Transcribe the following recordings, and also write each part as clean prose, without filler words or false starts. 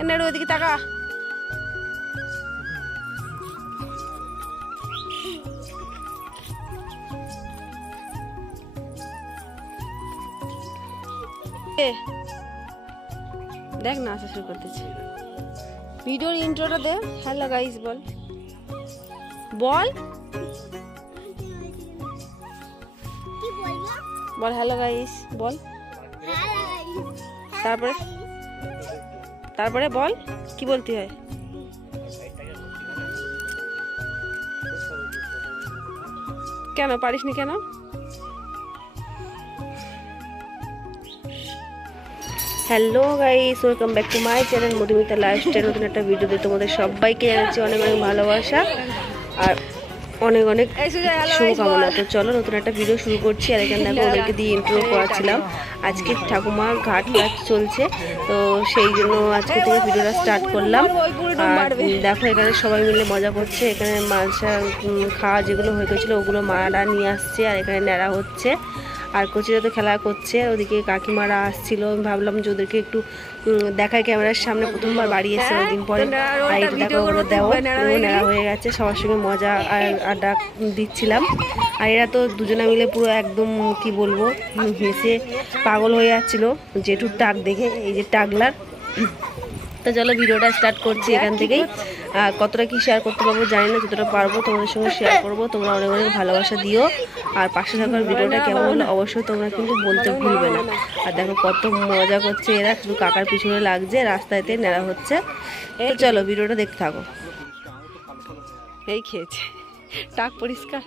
এনে ওইদিকে তাকা। দেখ না আসা শুরু করতেছে। ভিডিওর ইন্ট্রোটা দে। হ্যালো গাইস বল, বল বল হ্যালো গাইস বল। তারপরে তারপরে বল কি বলতে হয়। কেন পারিসনি কেন? Hello guys, welcome back to my channel Madhumita lifestyle. নতুন একটা ভিডিওতে তোমাদের সবাইকে জানাচ্ছি অনেক অনেক ভালোবাসা আর অনেক অনেক শুভকামনা। তো চলো নতুন একটা ভিডিও শুরু করছি। আর এখানে দেখো ওদেরকে দিয়ে ইন্ট্রো করাচ্ছিলাম। আজকে ঠাকুমার ঘাট কাজ চলছে, তো সেই জন্য আজকে থেকে ভিডিওটা স্টার্ট করলাম। আর দেখো এখানে সবাই মিলে মজা করছে। এখানে মালসা খাওয়া যেগুলো হয়ে গেছিলো ওগুলো মারা নিয়ে আসছে, আর এখানে ন্যাড়া হচ্ছে। আর কোচিরা তো খেলা করছে, ওদিকে কাকিমারা আসছিল। আমি ভাবলাম যে ওদেরকে একটু দেখায় ক্যামেরার সামনে, প্রথমবার বাড়ি এসে অনেকদিন পরে। আর এটা দেখো ওগুলো দেওয়া নেড়া হয়ে গেছে, সবার সঙ্গে মজা আর আড্ডা দিচ্ছিলাম। আর এরা তো দুজনে মিলে পুরো একদম কি বলবো হেসে পাগল হয়ে যাচ্ছিলো জেঠুর টাক দেখে, এই যে টাগলার। তো চলো ভিডিওটা স্টার্ট করছি এখান থেকেই। কতটা কি শেয়ার করতে পারবো জানি না, যতটা পারবো তোমাদের সঙ্গে শেয়ার করবো। তোমরা অনেক অনেক ভালোবাসা দিও, আর পাশে থাকার ভিডিওটা কেমন হলো অবশ্যই তোমরা কিন্তু বলতে ভুলবে না। আর দেখো কত মজা করছে এরা, শুধু কাকার পিছনে লাগছে, রাস্তাতে নেড়া হচ্ছে। তো চলো ভিডিওটা দেখতে থাকো। এই খেয়েছে টাক পরিষ্কার।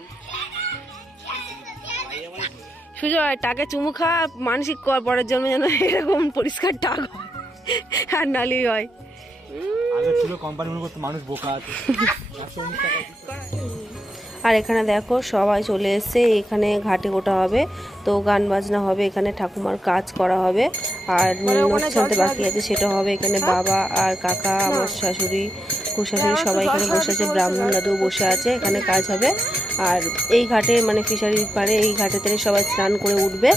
সুজয় টাকে চুমু খা, মানসিক কর পরের জন্ম যেন এরকম পরিষ্কার টাক হয় আর নালি হয়। আর এখানে দেখো সবাই চলে এসছে, এখানে ঘাটে ওঠা হবে, তো গান বাজনা হবে, এখানে ঠাকুমার কাজ করা হবে। আর নকশানতে বাকি আছে সেটা হবে। এখানে বাবা আর কাকা, আমার শাশুড়ি, কুশাশুড়ি সবাই এখানে বসে আছে, ব্রাহ্মণ দাদু বসে আছে, এখানে কাজ হবে। আর এই ঘাটে মানে ফিশারির পাড়ে এই ঘাটেতে সবাই স্নান করে উঠবে,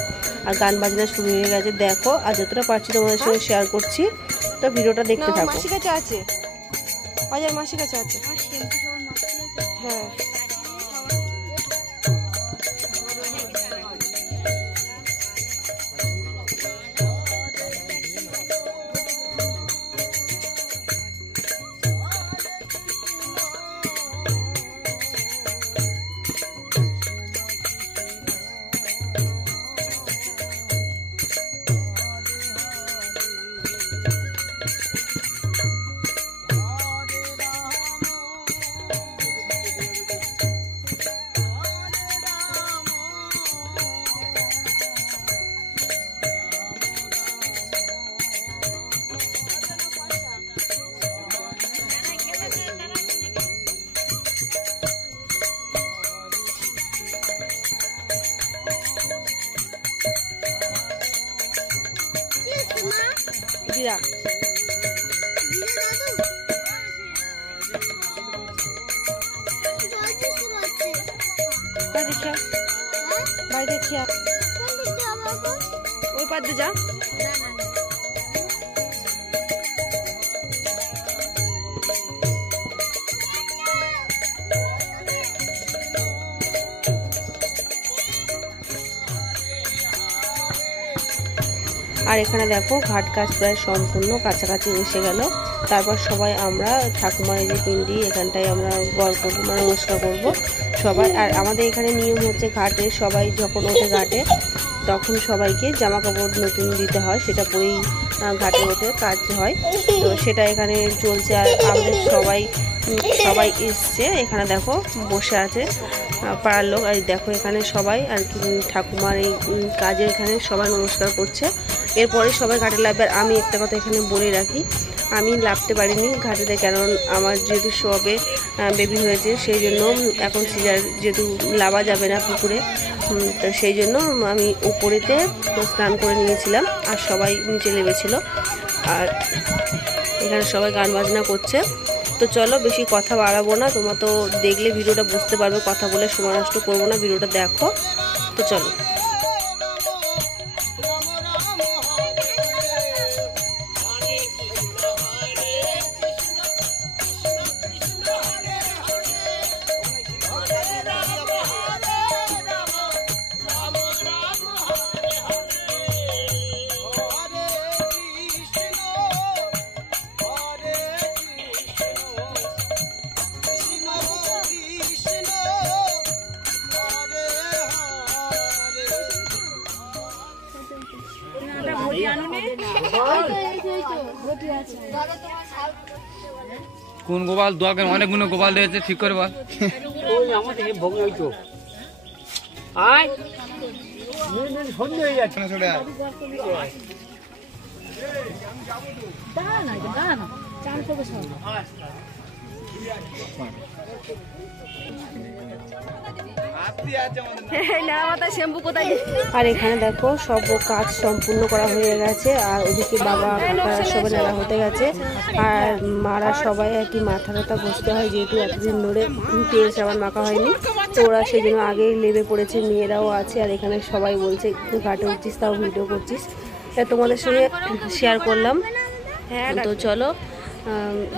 আর গান বাজনা শুরু হয়ে গেছে দেখো। আর যতটা পারছি তোমাদের সঙ্গে শেয়ার করছি, তো ভিডিওটা দেখতে থাকো। মাসি কাছে আছে, বাজার মাসি কাছে আছে। হ্যাঁ দিদা বাইরে ওই পাতে যা। আর এখানে দেখো ঘাট কাজ প্রায় সম্পূর্ণ, কাছাকাছি এসে গেল। তারপর সবাই আমরা ঠাকুমার এই যে পিন্ডি এখানটায় আমরা গড় করবো, মানে নমস্কার করবো সবাই। আর আমাদের এখানে নিয়ম হচ্ছে ঘাটে সবাই যখন ওঠে ঘাটে, তখন সবাইকে জামা কাপড় নতুন দিতে হয়, সেটা পরেই ঘাটে ওঠে কাজ হয়। তো সেটা এখানে চলছে। আর আমাদের সবাই এসছে, এখানে দেখো বসে আছে পাড়ার লোক। আর দেখো এখানে সবাই আর কি ঠাকুমার এই কাজে এখানে সবাই নমস্কার করছে। এরপরে সবাই ঘাটে লাভবে। আর আমি একটা কথা এখানে বলে রাখি, আমি লাভতে পারিনি ঘাটেতে, কারণ আমার যেহেতু সবে বেবি হয়েছে, সেই জন্য এখন সিজার যেহেতু লাভা যাবে না পুকুরে, তো সেই জন্য আমি উপরেতে স্নান করে নিয়েছিলাম, আর সবাই নিচে নেমেছিল। আর এখানে সবাই গান বাজনা করছে। তো চলো বেশি কথা বাড়াবো না, তোমরা তো দেখলে ভিডিওটা বুঝতে পারবে, কথা বলে সময় নষ্ট করবো না, ভিডিওটা দেখো। তো চলো। কোন গোপাল দোয়াকে অনেকগুলো গোপাল দিয়েছে ঠিক করে বল। সন্ধে হয়ে যাচ্ছে না চলে আর আর এখানে দেখো সব কাজ সম্পূর্ণ করা হয়ে গেছে। আর ওদিকে বাবা কাকারা সবাই নেড়া হতে গেছে। আর মারা সবাই আর কি মাথা টাথা ঘষতে হয়, যেহেতু এতদিন ধরে তেল সাবান মাখা হয়নি, তো ওরা সেই জন্য আগেই লেবে পড়েছে। মেয়েরাও আছে। আর এখানে সবাই বলছে ঘাটে উঠছিস তাও ভিডিও করছিস, তোমাদের সঙ্গে শেয়ার করলাম। তো চলো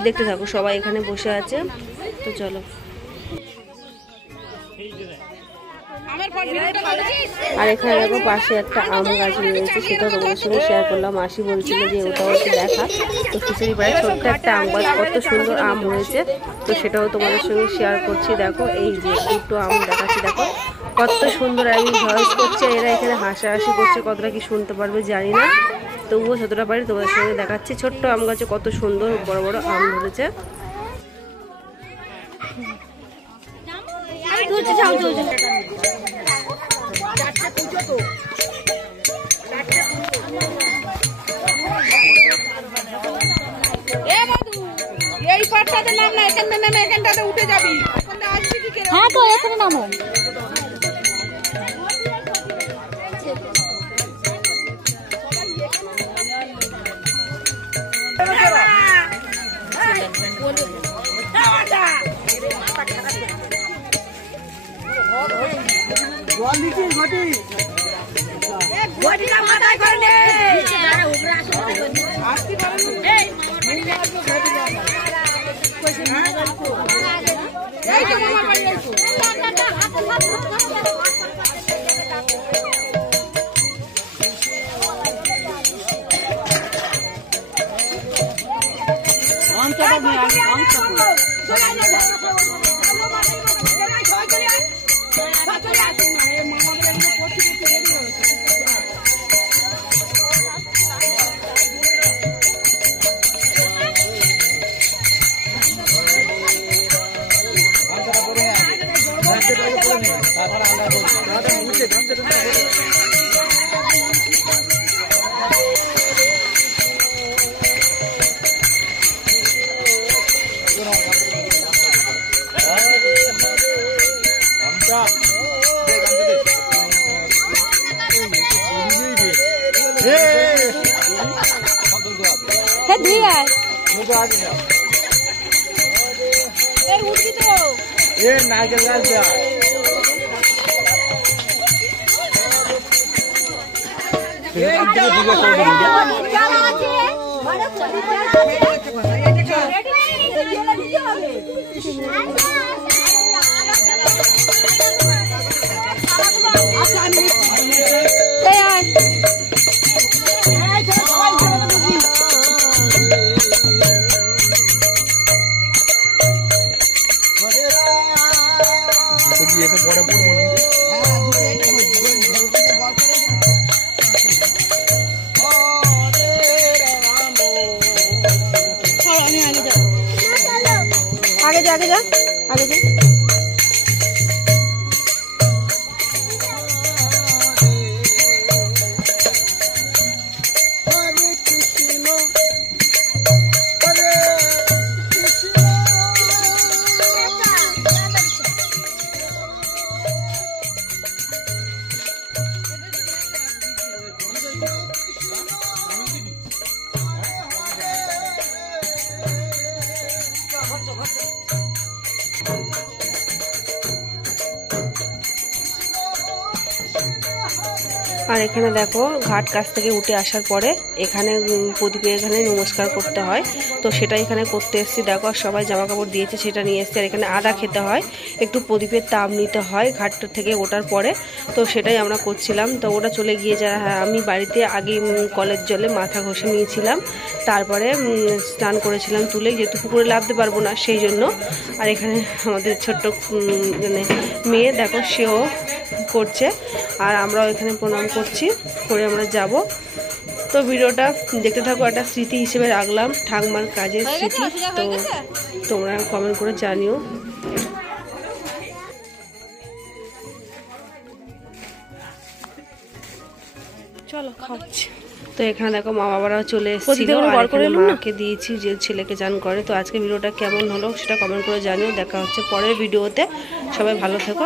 দেখতে থাকো, সবাই এখানে বসে আছে। তো চলো। আর এখানে দেখো পাশে একটা আম গাছ রয়েছে, সেটাও তোমাদের সঙ্গে শেয়ার করলাম। মাসি বলছিল যে ওটাও একটু দেখা। তো খিচুড়ি পাড়ায় ছোট্ট একটা আম গাছ, কত সুন্দর আম হয়েছে, তো সেটাও তোমাদের সঙ্গে শেয়ার করছি। দেখো এই যে দুটো আম দেখাচ্ছি, দেখো কত সুন্দর। আমি ভয়েস করছে, এরা এখানে হাসাহাসি করছে, কতটা কি শুনতে পারবে জানি না, তবুও যতটা পারি তোমাদের সঙ্গে দেখাচ্ছি। ছোট্ট আম গাছে কত সুন্দর বড় বড় আম ধরেছে। এই পাটটাতে নাম না, এখানটা নামে, এখানটাতে উঠে যাবি। হ্যাঁ তো এখানে নামো। মাথায় করে নে। आगे जा आगे जा आगे जा। আর এখানে দেখো ঘাট কাছ থেকে উঠে আসার পরে এখানে প্রদীপে এখানে নমস্কার করতে হয়, তো সেটা এখানে করতে এসেছি। দেখো সবাই জামা কাপড় দিয়েছে, সেটা নিয়ে এসেছি। আর এখানে আদা খেতে হয়, একটু প্রদীপের তাপ নিতে হয় ঘাট থেকে ওঠার পরে, তো সেটাই আমরা করছিলাম। তো ওটা চলে গিয়ে যা আমি বাড়িতে আগে কলের জলে মাথা ঘষে নিয়েছিলাম, তারপরে স্নান করেছিলাম তুলে, যেহেতু পুকুরে নামতে পারবো না সেই জন্য। আর এখানে আমাদের ছোট্ট মানে মেয়ে দেখো সেও করছে, আর আমরাও এখানে প্রণাম করছি, করে আমরা যাব। তো ভিডিওটা দেখতে থাকো, একটা স্মৃতি হিসেবে রাখলাম, ঠাকমার কাজের স্মৃতি। তো তোমরা কমেন্ট করে জানিও। চলো খাচ্ছি। তো এখানে দেখো মা বাবারাও চলে এসেছিল, আর এখানে মাকে দিয়েছি যে ছেলেকে চান করে। তো আজকে ভিডিওটা কেমন হলো সেটা কমেন্ট করে জানিও। দেখা হচ্ছে পরের ভিডিওতে, সবাই ভালো থেকো।